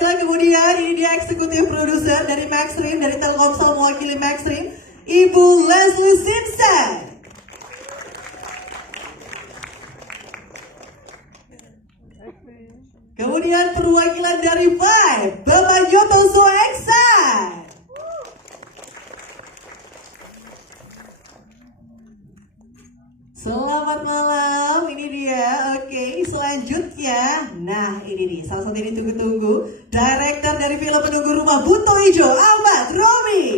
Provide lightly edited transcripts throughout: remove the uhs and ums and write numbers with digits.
Kemudian ini dia eksekutif produser dari Maxstream, dari Telkomsel mewakili Maxstream, Ibu Leslie Simpson. Kemudian perwakilan dari Vibe, Bapak Joto Soeksan. Selamat malam, ini dia. Oke, selanjutnya, nah ini nih, salah satu yang ditunggu-tunggu, director dari film Penunggu Rumah Buto Ijo, Ahmad Romi.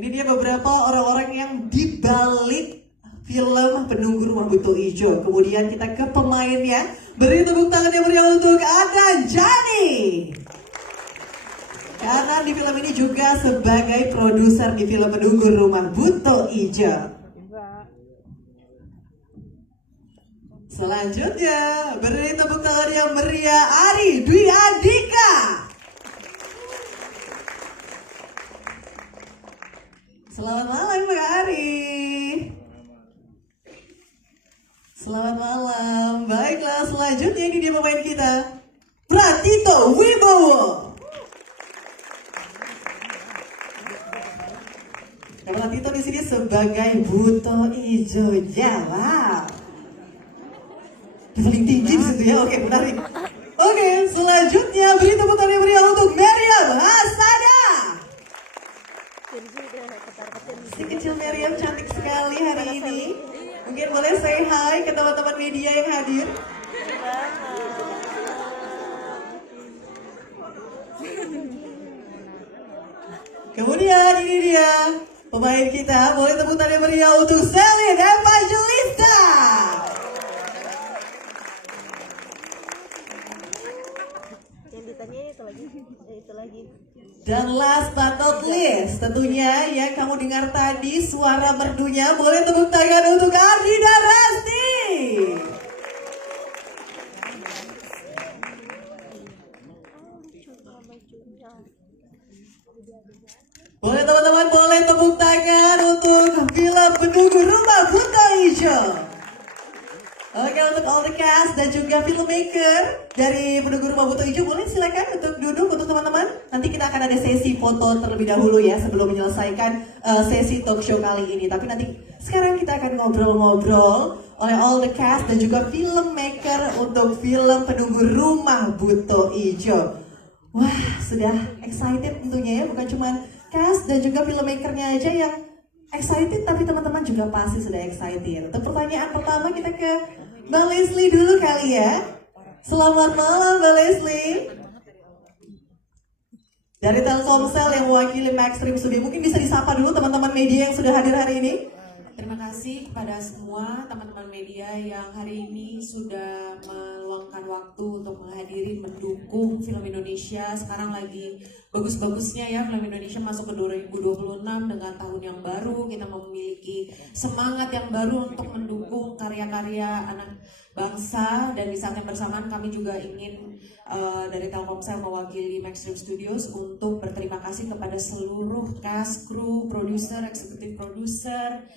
Ini dia beberapa orang-orang yang dibalik film Penunggu Rumah Buto Ijo. Kemudian kita ke pemainnya, beri tepuk tangan yang meriah untuk Adnan Jani. Karena di film ini juga sebagai produser di film Penunggu Rumah Buto Ijo. Selanjutnya, beri tepuk tangan yang meriah Ari Dwi Andika. Selamat malam Mbak Ari. Selamat malam. Baiklah, selanjutnya ini dia pemain kita, Pratito Wibowo. Karena Tito di sini sebagai Buto Ijo Jawa. Paling tinggi di situ ya. Oke, menarik. Oke, selanjutnya beri tepuk tangan yang meriah untuk Meriam Hasada. Si kecil Meriam cantik sekali hari ini. Mungkin boleh say hi ke teman-teman media yang hadir. Kemudian ini dia pemain kita, boleh tepuk tangan yang meriah untuk Selin Evangelista. Yang ditanya itu lagi. Dan last but not least, tentunya yang kamu dengar tadi suara merdunya, boleh tepuk tangan untuk Ardina Rasti. Boleh teman-teman, boleh tepuk tangan untuk film Penunggu Rumah Buto Ijo. Oke, untuk all the cast dan juga filmmaker dari Penunggu Rumah Buto Ijo, boleh silakan untuk duduk untuk teman-teman. Nanti kita akan ada sesi foto terlebih dahulu ya sebelum menyelesaikan sesi talk show kali ini. Tapi nanti sekarang kita akan ngobrol-ngobrol oleh all the cast dan juga filmmaker untuk film Penunggu Rumah Buto Ijo. Wah, sudah excited tentunya ya, bukan cuma cast dan juga filmmakernya aja yang excited, tapi teman-teman juga pasti sudah excited. Untuk pertanyaan pertama kita ke Mbak Leslie dulu kali ya. Selamat malam Mbak Leslie. Dari Telkomsel yang mewakili Maxstream Studio, mungkin bisa disapa dulu teman-teman media yang sudah hadir hari ini. Terima kasih kepada semua teman-teman media yang hari ini sudah meluangkan waktu untuk menghadiri, mendukung film Indonesia. Sekarang lagi bagus-bagusnya ya, film Indonesia masuk ke 2026 dengan tahun yang baru. Kita memiliki semangat yang baru untuk mendukung karya-karya anak bangsa. Dan di saat yang bersamaan kami juga ingin dari Telkomsel mewakili Maxstream Studios untuk berterima kasih kepada seluruh cast, kru, produser, eksekutif produser,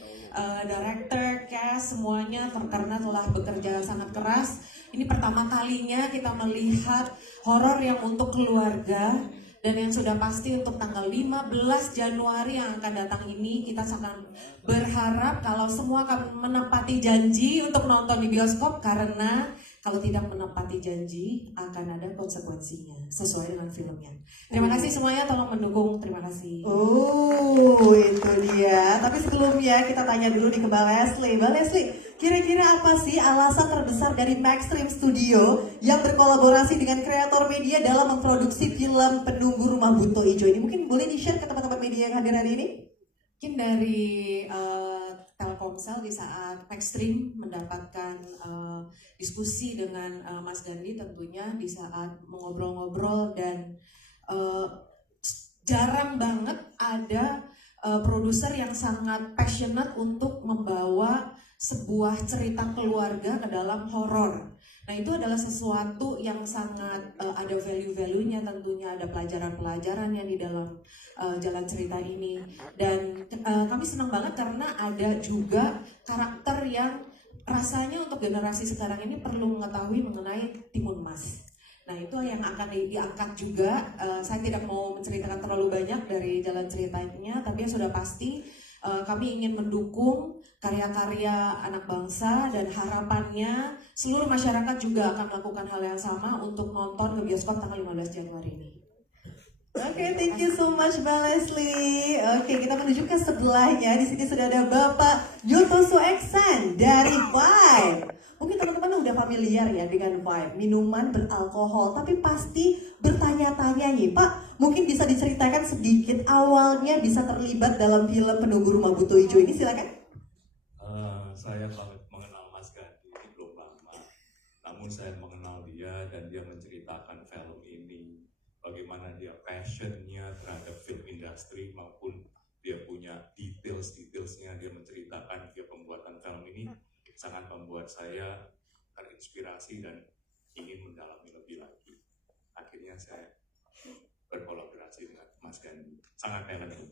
director, cast, semuanya karena telah bekerja sangat keras. Ini pertama kalinya kita melihat horor yang untuk keluarga, dan yang sudah pasti untuk tanggal 15 Januari yang akan datang ini kita sangat berharap kalau semua akan menepati janji untuk nonton di bioskop, karena kalau tidak menepati janji akan ada konsekuensinya sesuai dengan filmnya. Terima kasih semuanya, tolong mendukung. Terima kasih. Oh, itu dia. Tapi sebelumnya kita tanya dulu nih ke Mbak Leslie. Mbak Leslie, kira-kira apa sih alasan terbesar dari Maxstream Studio yang berkolaborasi dengan kreator media dalam memproduksi film Penunggu Rumah Buto Ijo ini? Mungkin boleh di-share ke teman-teman media yang hadir hari ini? Mungkin dari Telkomsel di saat Maxstream mendapatkan diskusi dengan Mas Gandhi, tentunya di saat mengobrol-ngobrol, dan jarang banget ada produser yang sangat passionate untuk membawa sebuah cerita keluarga ke dalam horor. Nah, itu adalah sesuatu yang sangat ada value-value-nya, tentunya ada pelajaran-pelajaran yang di dalam jalan cerita ini. Dan kami senang banget karena ada juga karakter yang rasanya untuk generasi sekarang ini perlu mengetahui mengenai Timun Mas. Nah itu yang akan diangkat juga. Saya tidak mau menceritakan terlalu banyak dari jalan ceritanya, tapi yang sudah pasti kami ingin mendukung karya-karya anak bangsa dan harapannya seluruh masyarakat juga akan melakukan hal yang sama untuk nonton ke bioskop tanggal 15 Januari ini. Oke, thank you so much Mbak Leslie. Oke, kita menuju ke sebelahnya. Di sini sudah ada Bapak Yotoso Eksan dari Vibe. Mungkin teman-teman udah familiar ya dengan Vibe, minuman beralkohol. Tapi pasti bertanya-tanya nih, Pak, mungkin bisa diceritakan sedikit awalnya bisa terlibat dalam film Penunggu Rumah Buto Ijo ini, silakan. Saya mengenal Mas Gandhi belum lama, namun saya mengenal dia dan dia menceritakan film ini. Bagaimana dia passionnya terhadap film industri maupun dia punya detailsnya, dia menceritakan dia pembuatan film ini sangat membuat saya terinspirasi dan ingin mendalami lebih lagi. Akhirnya saya berkolaborasi dengan Mas Gandhi, sangat talented.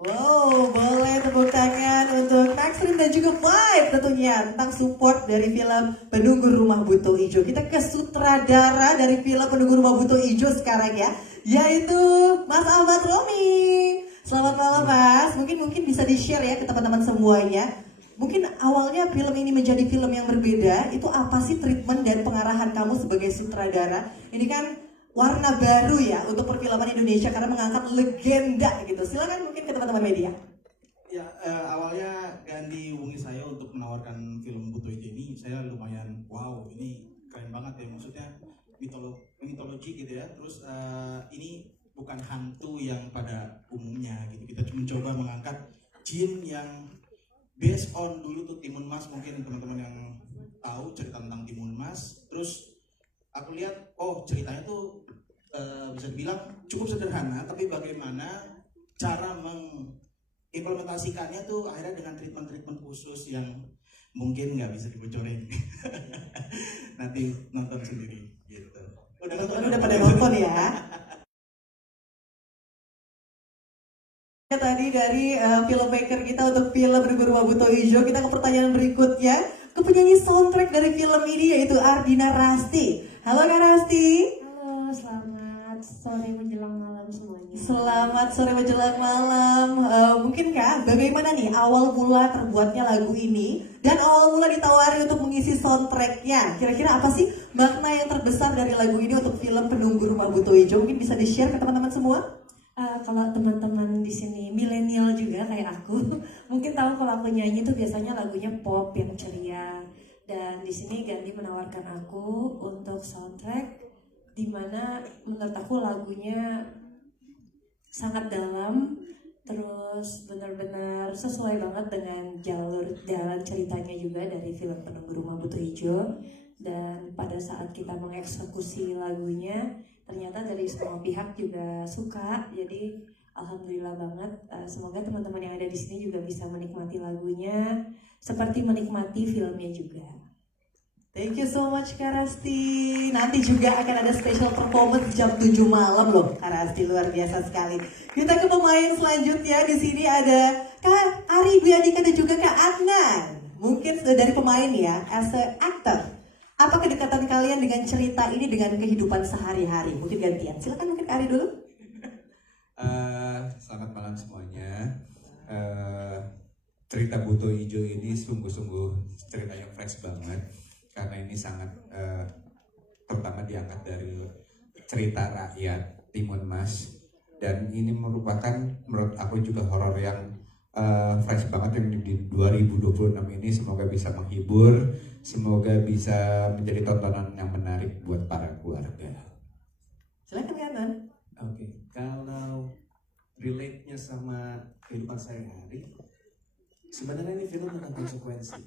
Wow, boleh tepuk tangan untuk Maxrim dan juga Vibe tentunya tentang support dari film Penunggu Rumah Buto Ijo. Kita ke sutradara dari film Penunggu Rumah Buto Ijo sekarang ya, yaitu Mas Ahmad Romi. Selamat malam Mas, mungkin bisa di-share ya ke teman-teman semuanya. Mungkin awalnya film ini menjadi film yang berbeda, itu apa sih treatment dan pengarahan kamu sebagai sutradara? Ini kan warna baru ya untuk perfilman Indonesia karena mengangkat legenda gitu. Silakan mungkin ke teman-teman media. Ya, awalnya Gandhi hubungi saya untuk menawarkan film Buto Ijo ini. Saya lumayan wow, ini keren banget ya, maksudnya mitologi gitu ya. Terus ini bukan hantu yang pada umumnya gitu. Kita mencoba mengangkat jin yang based on dulu tuh Timun Mas, mungkin teman-teman yang tahu cerita tentang Timun Mas. Terus aku lihat, oh ceritanya tuh bisa dibilang cukup sederhana, tapi bagaimana cara mengimplementasikannya tuh akhirnya dengan treatment khusus yang mungkin nggak bisa dibocorin. Nanti nonton sendiri gitu. Udah pada nonton ya. Tadi dari filmmaker kita untuk film Penunggu Rumah Buto Ijo, kita ke pertanyaan berikutnya ke penyanyi soundtrack dari film ini yaitu Ardina Rasti. Halo Kak Rasti. Halo, selamat sore menjelang malam semuanya. Selamat sore menjelang malam. Mungkin Kak, bagaimana nih awal mula terbuatnya lagu ini dan awal mula ditawari untuk mengisi soundtracknya? Kira-kira apa sih makna yang terbesar dari lagu ini untuk film Penunggu Rumah Buto Ijo? Mungkin bisa di-share ke teman-teman semua? Kalau teman-teman di sini milenial juga kayak aku, mungkin tahu kalau aku nyanyi itu biasanya lagunya pop yang ceria. Dan di sini Gandhi menawarkan aku untuk soundtrack, di mana menurut aku lagunya sangat dalam, terus benar-benar sesuai banget dengan jalan ceritanya juga dari film Penunggu Rumah Buto Ijo. Dan pada saat kita mengeksekusi lagunya, ternyata dari semua pihak juga suka. Jadi alhamdulillah banget. Semoga teman-teman yang ada di sini juga bisa menikmati lagunya seperti menikmati filmnya juga. Thank you so much Kak Rasti. Nanti juga akan ada special performance jam 7 malam loh Kak Rasti, luar biasa sekali. Kita ke pemain selanjutnya. Di sini ada Kak Ari Dwi Andika dan juga Kak Adnan. Mungkin dari pemain ya, as a actor. Apa kedekatan kalian dengan cerita ini dengan kehidupan sehari-hari? Mungkin gantian. Silakan mungkin Kak Ari dulu. Selamat malam semuanya. Cerita Buto Ijo ini sungguh-sungguh cerita yang fresh banget karena ini sangat pertama diangkat dari cerita rakyat Timun Mas, dan ini merupakan menurut aku juga horor yang fresh banget yang di 2026 ini. Semoga bisa menghibur, semoga bisa menjadi tontonan yang menarik buat para keluarga. Silakan Kak Adnan. Oke, kalau relate-nya sama kehidupan sehari-hari, sebenarnya ini film tentang konsekuensi.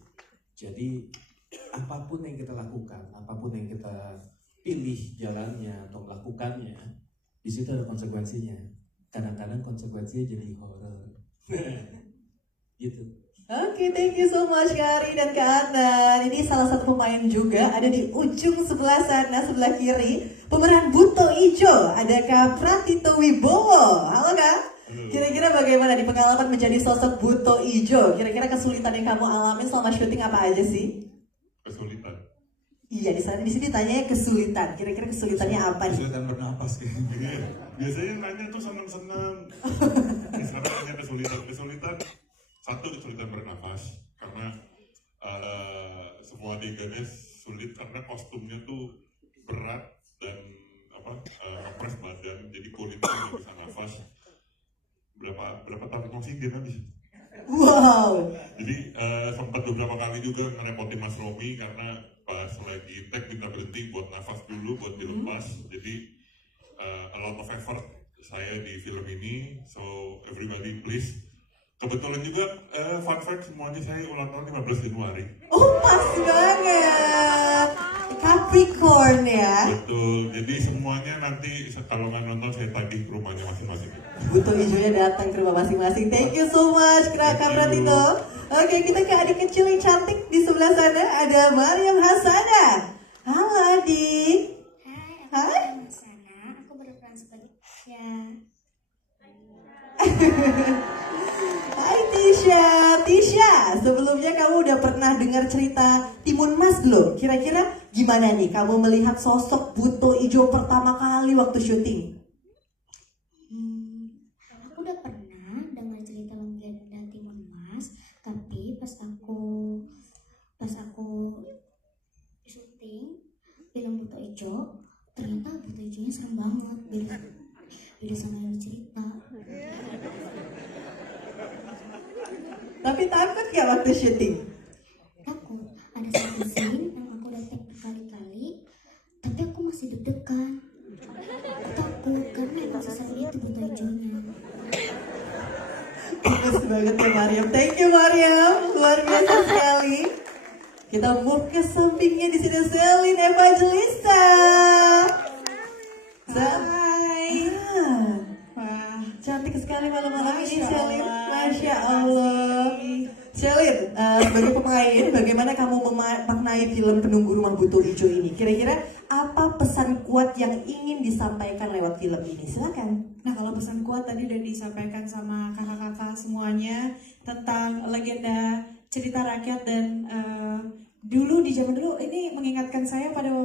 Jadi apapun yang kita lakukan, apapun yang kita pilih jalannya atau melakukannya, di situ ada konsekuensinya. Kadang-kadang konsekuensinya jadi horor. Gitu. Oke, thank you so much Kak Ari dan Kak Adnan. Ini salah satu pemain juga ada di ujung sebelah sana, sebelah kiri. Pemeran Buto Ijo, ada Kak Pratito Wibowo. Halo Kak. Kira-kira bagaimana di pengalaman menjadi sosok Buto Ijo? Kira-kira kesulitan yang kamu alami selama syuting apa aja sih? Kesulitan. Iya, di sini tanyanya kesulitan. Kira-kira kesulitannya apa nih? Kesulitan bernapas kayaknya. Iya, biasanya nanya tuh seneng-seneng. Sekarang nanya kesulitan. Satu, kesulitan bernafas karena semua adegannya sulit karena kostumnya tuh berat dan ngepres badan, jadi kulitnya nggak bisa nafas. Berapa tahun oksigen habis. Wow. Jadi sempat beberapa kali juga ngerepotin Mas Romi karena pas lagi tag kita berhenti buat nafas dulu buat dilepas. Jadi a lot of effort saya di film ini, so everybody please. Kebetulan juga fun fact semuanya saya ulang tahun 15 Januari. Oh, pas banget. Capricorn ya. Betul. Jadi semuanya nanti kalau nggak nonton saya tagih ke rumahnya masing-masing. Buto Ijonya datang ke rumah masing-masing. Thank you so much, Kak Pratito. Oke, kita ke adik kecil yang cantik di sebelah sana. Ada Mariam Hasana. Halo adik. Hai, aku Sana. Aku berperan sebagai Tisha. Hai Tisha, sebelumnya kamu udah pernah dengar cerita Timun Mas belum? Kira-kira gimana nih kamu melihat sosok Buto Ijo pertama kali waktu syuting? Aku udah pernah dengar cerita legenda Timun Mas, tapi pas aku syuting film Buto Ijo, ternyata Buto Ijonya serem banget. Beda sama yang cerita. Tapi takut ya waktu syuting? Takut. Ada satu scene yang aku udah take berkali-kali, tapi aku masih deg-degan. Aku takut karena emang seseru itu Buto Ijonya. Bagus banget ya Mariam. Thank you Mariam, luar biasa sekali. Kita move ke sampingnya di sini Selin Evangelista. Hai. Wah, cantik sekali malam-malam ini Selin. Masya Allah. Selin, sebagai pemain, bagaimana kamu memaknai film Penunggu Rumah Buto Ijo ini? Kira-kira apa pesan kuat yang ingin disampaikan lewat film ini? Silakan. Nah, kalau pesan kuat tadi udah disampaikan sama kakak-kakak semuanya tentang legenda cerita rakyat dan dulu di zaman dulu ini mengingatkan saya pada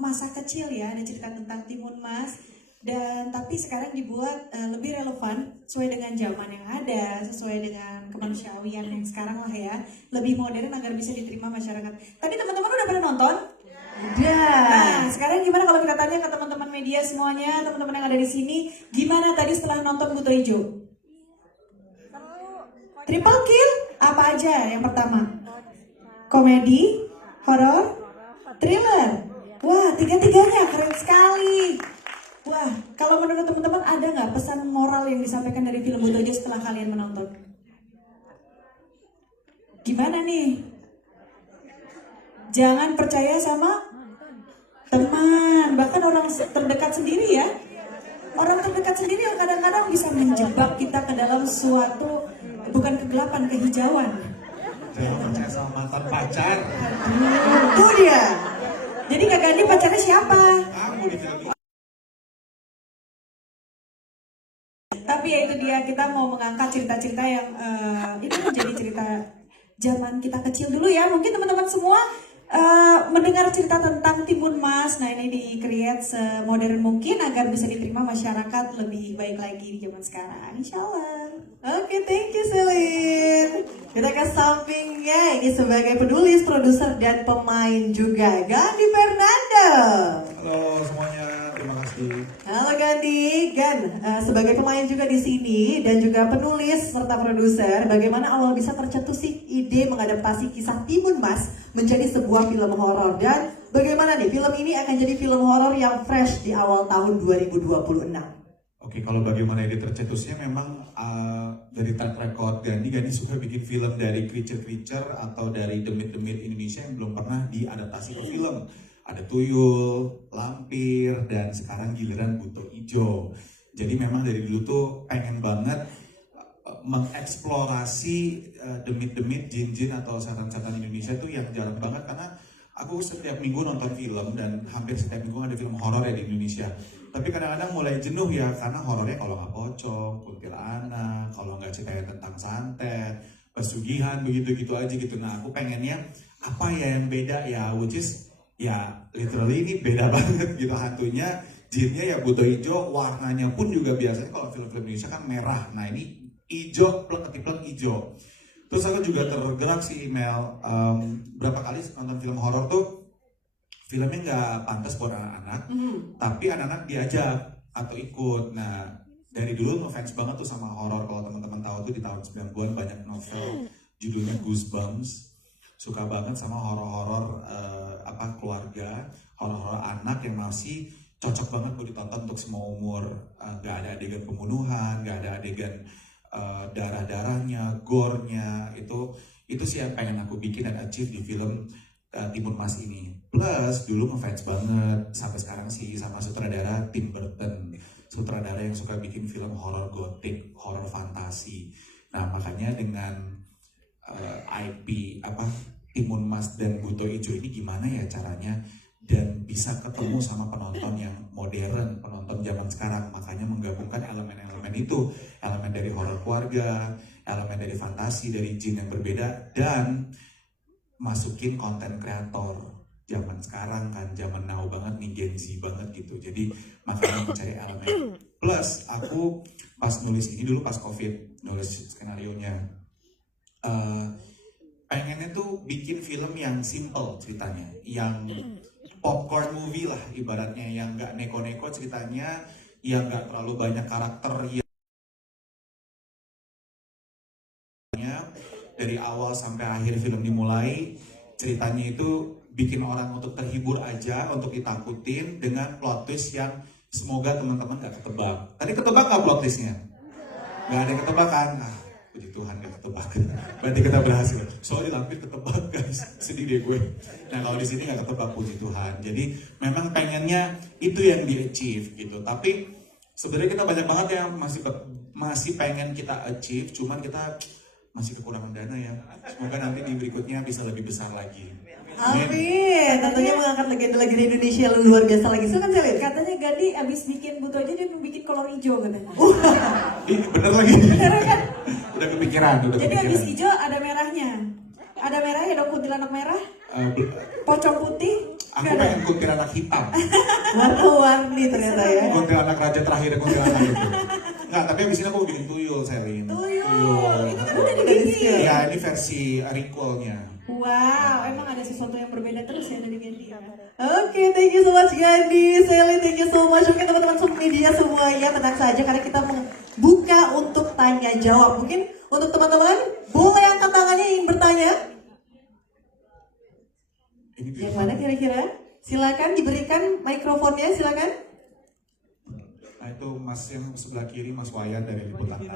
masa kecil ya, ada cerita tentang Timun Mas. Dan tapi sekarang dibuat lebih relevan sesuai dengan zaman yang ada, sesuai dengan kemanusiaan yang sekarang lah ya, lebih modern agar bisa diterima masyarakat. Tadi teman-teman udah pada nonton? Udah. Nah, sekarang gimana kalau kita tanya ke teman-teman media semuanya, teman-teman yang ada di sini, gimana tadi setelah nonton Buto Ijo? Triple kill? Apa aja yang pertama? Komedi, horor, thriller. Wah, tiga-tiganya keren sekali. Wah, kalau menurut teman-teman ada nggak pesan moral yang disampaikan dari film Buto Ijo setelah kalian menonton? Gimana nih? Jangan percaya sama teman, bahkan orang terdekat sendiri ya. Orang terdekat sendiri yang kadang-kadang bisa menjebak kita ke dalam suatu, bukan kegelapan, kehijauan. Jangan percaya sama mantan pacar. Itu dia. Jadi Kak Gandhi pacarnya siapa? Kamu di film. Tapi ya itu dia, kita mau mengangkat cerita-cerita yang itu menjadi cerita zaman kita kecil dulu ya. Mungkin teman-teman semua mendengar cerita tentang Timun Mas. Nah, ini di-create semodern mungkin agar bisa diterima masyarakat lebih baik lagi di zaman sekarang, insya Allah. Oke, thank you Selin. Kita ke sampingnya, ini sebagai penulis, produser, dan pemain juga, Gandhi Fernando. Halo semuanya, terima kasih. Halo Gandhi, sebagai pemain juga di sini dan juga penulis serta produser, bagaimana awal bisa tercetus sih ide mengadaptasi kisah Timun Mas menjadi sebuah film horor, dan bagaimana nih film ini akan jadi film horor yang fresh di awal tahun 2026? Oke, kalau bagaimana ide tercetusnya memang dari track record Gandhi suka bikin film dari creature-creature atau dari demit-demit Indonesia yang belum pernah diadaptasi ke film. Ada tuyul, lampir, dan sekarang giliran Buto Ijo. Jadi memang dari dulu tuh pengen banget mengeksplorasi demit-demit jin-jin atau setan-setan Indonesia tuh yang jarang banget, karena aku setiap minggu nonton film dan hampir setiap minggu ada film horor ya di Indonesia. Tapi kadang-kadang mulai jenuh ya karena horornya kalau nggak pocong, kuntilanak, kalau nggak ceritanya tentang santet, pesugihan begitu-gitu aja gitu. Nah aku pengennya apa ya yang beda ya, which is ya literally ini beda banget gitu hantunya, jinnya ya buto hijau, warnanya pun juga biasanya kalau film-film Indonesia kan merah. Nah ini hijau, plek-plek hijau. Terus aku juga tergerak sih Mel, berapa kali nonton film horor tuh filmnya nggak pantas buat anak-anak, tapi anak-anak diajak atau ikut. Nah dari dulu ngefans banget tuh sama horor. Kalau teman-teman tahu tuh di tahun 90-an banyak novel judulnya Goosebumps. Suka banget sama horor-horor keluarga, horor-horor anak yang masih cocok banget buat ditonton untuk semua umur. Gak ada adegan pembunuhan, gak ada adegan darah-darahnya, gore-nya. Itu sih yang pengen aku bikin dan achieve di film Timun Mas ini. Plus dulu ngefans banget sampai sekarang sih sama sutradara Tim Burton, sutradara yang suka bikin film horor gotik, horor fantasi. Nah makanya dengan IP Timun Mas dan Buto Ijo ini gimana ya caranya dan bisa ketemu sama penonton yang modern, penonton zaman sekarang. Makanya menggabungkan elemen-elemen itu, elemen dari horor keluarga, elemen dari fantasi, dari jin yang berbeda, dan masukin konten kreator zaman sekarang kan, zaman now banget nih, Gen Z banget gitu. Jadi makanya mencari elemen. Plus aku pas nulis ini dulu pas COVID, nulis skenario-nya, pengennya tuh bikin film yang simple ceritanya, yang popcorn movie lah ibaratnya, yang nggak neko-neko ceritanya, yang nggak terlalu banyak karakter, yang dari awal sampai akhir film dimulai ceritanya itu bikin orang untuk terhibur aja, untuk ditakutin dengan plot twist yang semoga teman-teman gak ketebak. Tadi ketebak gak plot twistnya? Gak ada yang ketebak kan? Nah, puji Tuhan gak ketebak. Berarti kita berhasil. Soalnya lampir ketebak guys, sedih deh gue. Nah kalau di sini gak ketebak, puji Tuhan. Jadi memang pengennya itu yang di-achieve gitu. Tapi sebenarnya kita banyak banget yang masih pengen kita achieve, cuman kita masih kekurangan dana ya. Semoga nanti di berikutnya bisa lebih besar lagi. Amin. Tentunya mengangkat legenda-legenda Indonesia luar biasa lagi. Silakan Selin. Katanya Gadi abis bikin Buto aja dia bikin kolor hijau katanya. Ih, bener lagi. Bener kan? Udah kepikiran. Jadi abis hijau ada merahnya. Ada merahnya dong, kuntilanak merah, pocong putih. Aku pengen kuntilanak hitam. Warna-warni ternyata ya. Kuntilanak raja terakhir kuntilanak itu. Enggak, tapi abis ini aku bikin tuyul, Selin. Tuyul. Itu kan udah dibikin. Ya, ini versi recall-nya. Wow, emang ada sesuatu yang berbeda terus ya dari Gandhi ya. Oke, thank you so much Gandhi, Selin, thank you so much. Oke teman-teman media semuanya, tenang saja karena kita membuka untuk tanya jawab. Mungkin untuk teman-teman boleh angkat tangannya yang bertanya. Yang mana kira-kira? Silakan diberikan mikrofonnya, silakan. Nah itu Mas yang sebelah kiri, Mas Wayan dari Liputan 6.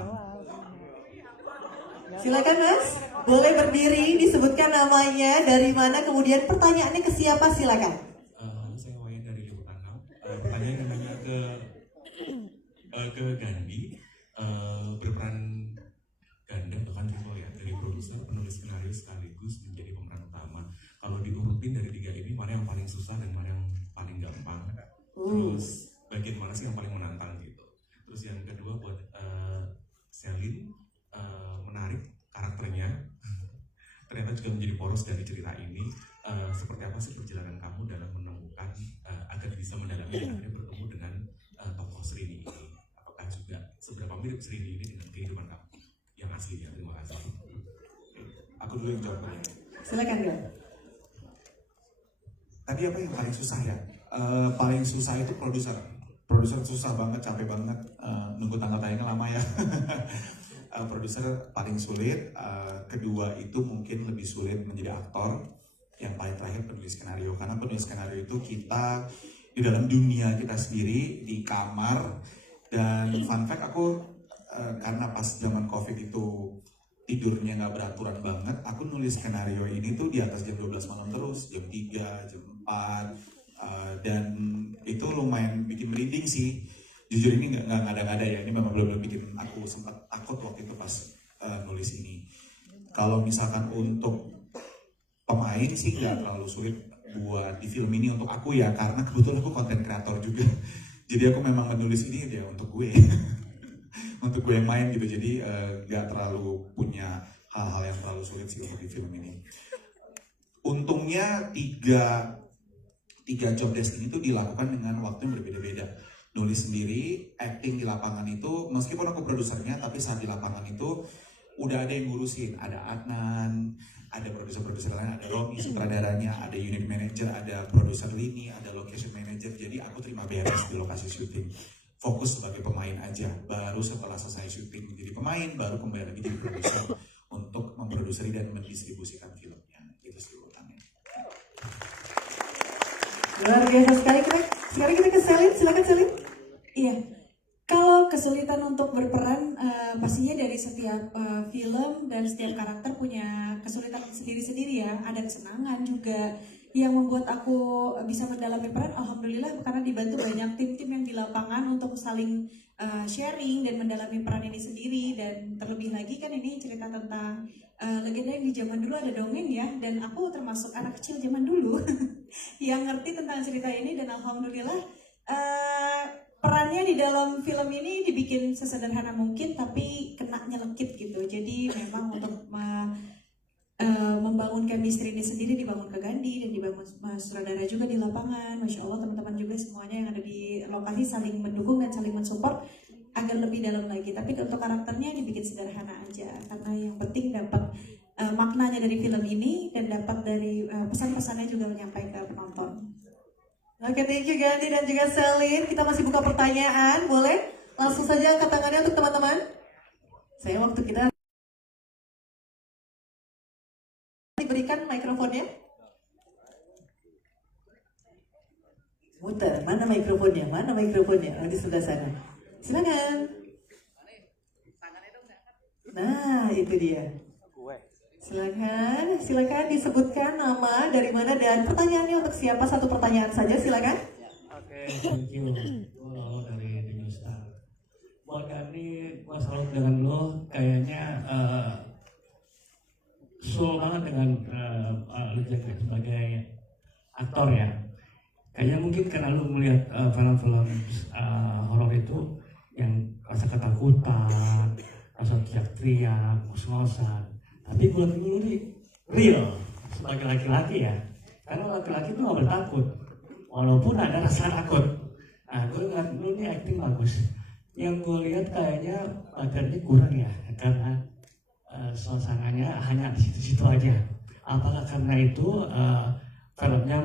Silakan Mas, boleh berdiri, disebutkan namanya, dari mana, kemudian pertanyaannya ke siapa, silakan. Halo, saya Wayan dari Liputan 6. Pertanyaan nanya ke Gandhi, berperan ganda bahkan triple ya, dari produser, penulis skenario sekaligus menjadi pemeran utama. Kalau diurutin dari tiga ini, mana yang paling susah dan mana yang paling gampang? Terus bagian mana sih yang paling menantang gitu? Terus yang kedua buat Selin, menarik karakternya, ternyata juga menjadi poros dari cerita ini. Seperti apa sih perjalanan kamu dalam menemukan agar bisa mendalami dan akhirnya bertemu dengan tokoh Srini ini? Apakah juga seberapa mirip Srini ini dengan kehidupan kamu yang aslinya? Terima kasih. Aku dulu yang jawab. Silakan dong. Tadi apa yang paling susah ya? Paling susah itu produser. Produser susah banget, capek banget, nunggu tanggal tayangnya lama ya. Produser paling sulit. Kedua itu mungkin lebih sulit menjadi aktor. Yang paling terakhir penulis skenario, karena penulis skenario itu kita di dalam dunia kita sendiri di kamar. Dan fun fact aku karena pas zaman COVID itu tidurnya nggak beraturan banget, aku nulis skenario ini tuh di atas jam 12 malam terus, jam 3, jam 4, dan itu lumayan bikin merinding sih. Jujur ini nggak ngada-ngada ya, ini memang benar-benar bikin aku sempat takut waktu itu pas nulis ini. Kalau misalkan untuk pemain sih nggak terlalu sulit buat di film ini untuk aku ya, karena kebetulan aku konten kreator juga. Jadi aku memang menulis ini dia untuk gue, untuk gue yang main gitu. Jadi gak terlalu punya hal-hal yang terlalu sulit sih untuk di film ini. Untungnya tiga job desk ini tuh dilakukan dengan waktu yang berbeda-beda. Nulis sendiri, acting di lapangan itu, meskipun aku produsernya, tapi saat di lapangan itu udah ada yang ngurusin. Ada Adnan, ada produser-produser lain, ada Romi sutradaranya, ada unit manager, ada produser Lini, ada location manager. Jadi aku terima beres di lokasi syuting. Fokus sebagai pemain aja. Baru setelah selesai syuting menjadi pemain, baru kembali lagi jadi produser untuk memproduksi dan mendistribusikan filmnya. Itu sih urutannya. Luar biasa sekali. Sekarang kita ke Selin, silakan Selin. Iya, kalau kesulitan untuk berperan pastinya dari setiap film dan setiap karakter punya kesulitan sendiri-sendiri ya. Ada kesenangan juga yang membuat aku bisa mendalami peran. Alhamdulillah karena dibantu banyak tim-tim yang di lapangan untuk saling sharing dan mendalami peran ini sendiri. Dan terlebih lagi kan ini cerita tentang legenda yang di zaman dulu ada dongeng ya. Dan aku termasuk anak kecil zaman dulu yang ngerti tentang cerita ini dan alhamdulillah. Perannya di dalam film ini dibikin sesederhana mungkin tapi kena nyelekit gitu. Jadi memang untuk membangun chemistry ini sendiri dibangun ke Gandhi dan dibangun sutradara juga di lapangan. Masya Allah teman-teman juga semuanya yang ada di lokasi saling mendukung dan saling mensupport agar lebih dalam lagi. Tapi untuk karakternya dibikin sederhana aja karena yang penting dapat maknanya dari film ini dan dapat dari pesan-pesannya juga menyampaikan ke penonton. Oke, thank you Gandhi dan juga Selin. Kita masih buka pertanyaan, boleh? Langsung saja angkat tangannya untuk teman-teman. Saya waktu kita diberikan mikrofonnya. Muter, mana mikrofonnya? Mana mikrofonnya? Oh, di sebelah sana. Silakan. Nah, itu dia. Silakan disebutkan nama, dari mana, dan pertanyaannya untuk siapa, satu pertanyaan saja, silakan. Oke, thank you. Gue Lolo dari The Star. Buat Gandhi, gue salut dengan lo, kayaknya soul banget dengan lo jadi sebagai aktor ya. Kayaknya mungkin karena lo melihat film-film horor itu yang rasa ketakutan, rasa teriak-teriak, ngos-ngosan. Tapi buat lu nih real sebagai laki-laki ya, karena laki-laki tuh gak bertakut, walaupun ada rasa takut. Nah, gue ngeliat lu nih acting bagus. Yang gue lihat kayaknya badannya kurang ya, karena suasananya hanya di situ-situ aja. Apakah karena itu filmnya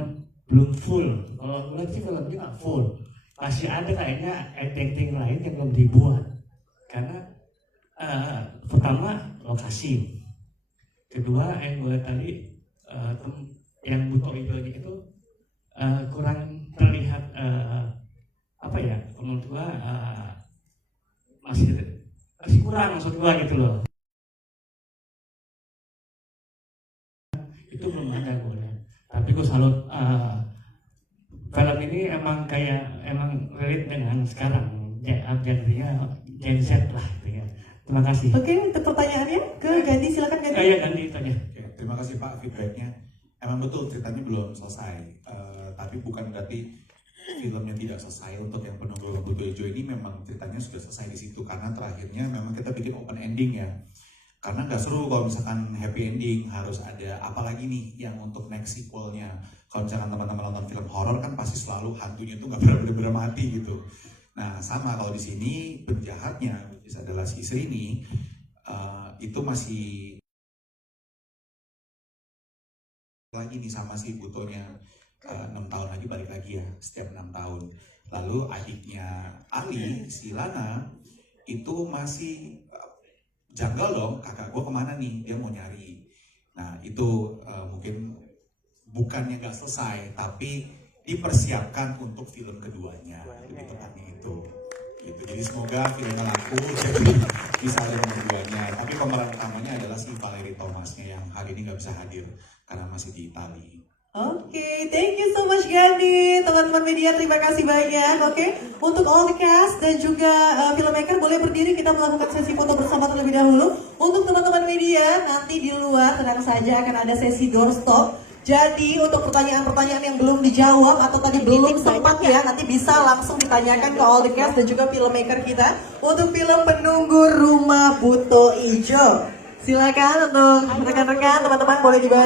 belum full? Kalau gue lihat sih filmnya nggak full, masih ada kayaknya acting lain yang belum dibuat. Karena pertama lokasi. Kedua, yang gue tadi yang butuh ideologi itu kurang terlihat apa ya, menurut gue masih kurang maksud gue gitu loh. Itu belum ada gue. Tapi gue salut film ini emang relate dengan sekarang, genrenya Gen Z lah gitu ya. Terima kasih. Oke, untuk pertanyaannya ke Gandhi, silakan Gandhi. Kayak Gandhi itu aja. Oke, terima kasih Pak feedbacknya. Emang betul ceritanya belum selesai, tapi bukan berarti filmnya tidak selesai. Untuk yang penunggu Buto Ijo ini memang ceritanya sudah selesai di situ karena terakhirnya memang kita bikin open ending ya. Karena nggak seru kalau misalkan happy ending, harus ada apa lagi nih yang untuk next sequelnya. Kalau misalkan teman-teman nonton film horor kan pasti selalu hantunya tuh nggak benar-benar mati gitu. Nah sama kalau di sini penjahatnya bisa adalah si Srini itu masih lagi nih sama si Butonya 6 tahun lagi balik lagi ya setiap 6 tahun. Lalu adiknya Ali si Lana itu masih janggal dong, kakak gue kemana nih, dia mau nyari. Nah itu mungkin bukannya nggak selesai tapi dipersiapkan untuk film keduanya, lebih tepatnya itu. Gitu. Jadi semoga filmnya laku, jadi bisa ada yang keduanya. Tapi pemeran utamanya adalah si Valerie Thomasnya yang hari ini nggak bisa hadir karena masih di Itali. Oke, thank you so much Gandhi. Teman-teman media terima kasih banyak. Oke, untuk all the cast dan juga filmmaker boleh berdiri, kita melakukan sesi foto bersama terlebih dahulu. Untuk teman-teman media nanti di luar tenang saja akan ada sesi doorstop Jadi untuk pertanyaan-pertanyaan yang belum dijawab atau tadi belum sempat ya, nanti bisa langsung ditanyakan ke all the cast dan juga filmmaker kita untuk film Penunggu Rumah Buto Ijo. Silakan untuk rekan-rekan teman-teman boleh dibantu.